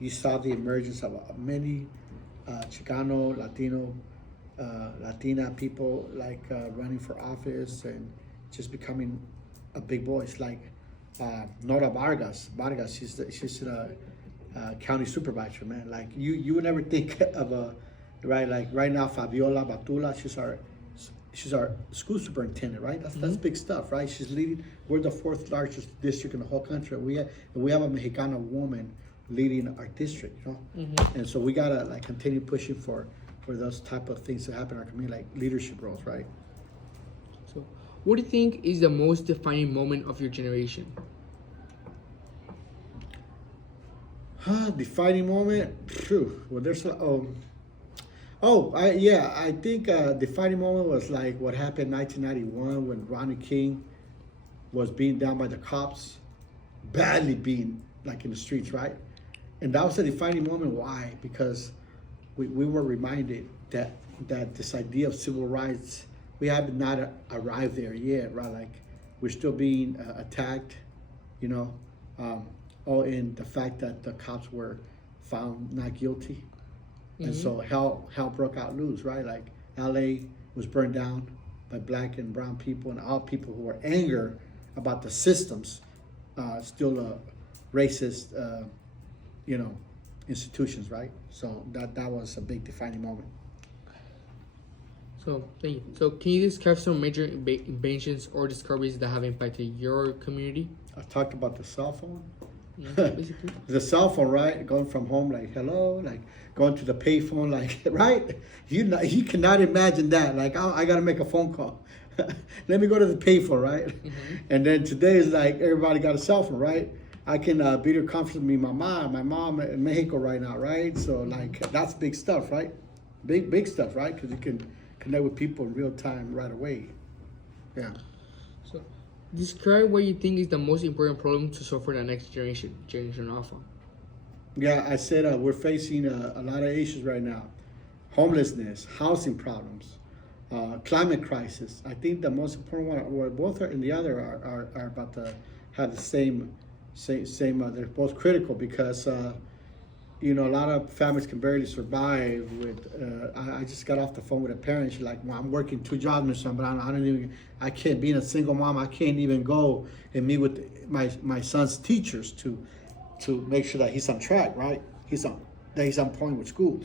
you saw the emergence of many Chicano, Latino, Latina people like running for office and just becoming a big voice. Like Nora Vargas. She's a county supervisor, man. Like you would never think of a right. Like right now, Fabiola Batula. She's our school superintendent, right? That's big stuff, right? She's leading. We're the fourth largest district in the whole country. We have a Mexicana woman leading our district, you know. And so we gotta like continue pushing for those type of things to happen in our community, like leadership roles, right? So, what do you think is the most defining moment of your generation? Defining moment. Phew. Well, there's I think defining moment was like what happened in 1991 when Ronnie King was being down by the cops, badly being like in the streets, right? And that was a defining moment. Why? Because we were reminded that this idea of civil rights, we have not arrived there yet, right? Like we're still being attacked, you know, all in the fact that the cops were found not guilty. And so hell broke out loose, right? Like LA was burned down by black and brown people and all people who were angry about the systems, still racist, institutions, right? So that was a big defining moment. So, thank you. So, can you describe some major inventions or discoveries that have impacted your community? I talked about the cell phone. Basically. The cell phone, right? Going from home, like hello, like going to the payphone, like right? You cannot imagine that. Like I gotta make a phone call. Let me go to the payphone, right? And then today is like everybody got a cell phone, right? I can video conference with my mom in Mexico right now, right? So like that's big stuff, right? Big stuff, right? Because you can connect with people in real time right away. Yeah. So, describe what you think is the most important problem to solve for the next generation, Generation Alpha. Yeah, I said we're facing a lot of issues right now. Homelessness, housing problems, climate crisis. I think the most important one, or both are, and the other are about to have the same. They're both critical because a lot of families can barely survive. I just got off the phone with a parent. She's like, "Well, I'm working 2 jobs or something, but I can't. Being a single mom, I can't even go and meet with my son's teachers to make sure that he's on track, right? He's on point with school.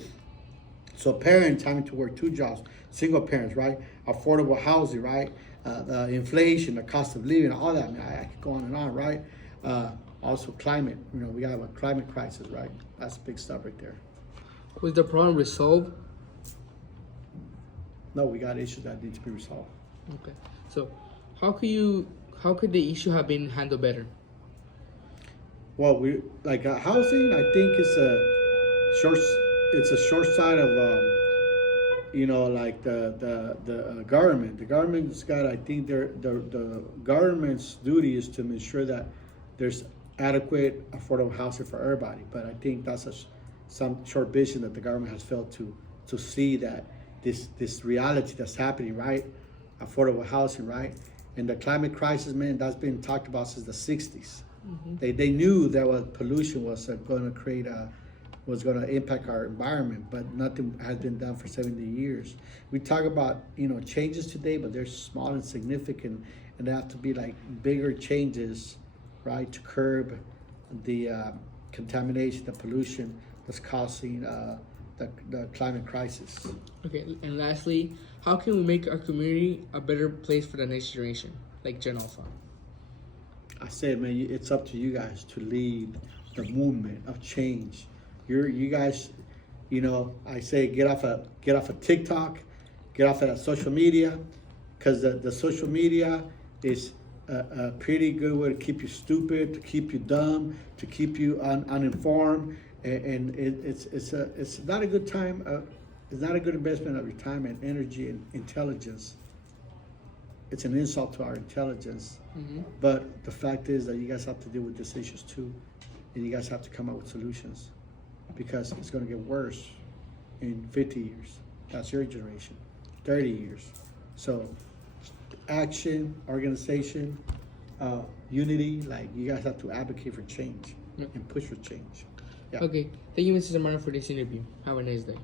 So parents having to work 2 jobs, single parents, right? Affordable housing, right? The inflation, the cost of living, all that. I mean, I could go on and on, right? Also climate, we have a climate crisis, right? That's big stuff right there. Was the problem resolved? No, we got issues that need to be resolved. Okay. So, how could the issue have been handled better? Well, we like housing. I think it's a short side of like the government. The government's got. I think the government's duty is to ensure that there's adequate affordable housing for everybody. But I think that's some short vision that the government has failed to see that this reality that's happening, right? Affordable housing, right? And the climate crisis, man, that's been talked about since the 60s. They knew that pollution was going to impact our environment, but nothing has been done for 70 years. We talk about changes today, but they're small and significant, and they have to be like bigger changes, right, to curb the contamination, the pollution that's causing the climate crisis. Okay, and lastly, how can we make our community a better place for the next generation, like Gen Alpha? I said, man, it's up to you guys to lead the movement of change. You guys, I say get off of TikTok, get off of that social media, because the social media is a pretty good way to keep you stupid, to keep you dumb, to keep you uninformed, and it's not a good time. It's not a good investment of your time and energy and intelligence. It's an insult to our intelligence. But the fact is that you guys have to deal with these issues too, and you guys have to come up with solutions, because it's going to get worse in 50 years. That's your generation. 30 years. So action, organization, unity, like you guys have to advocate for change and push for change. Yeah. Okay. Thank you, Mrs. Amaro, for this interview. Have a nice day.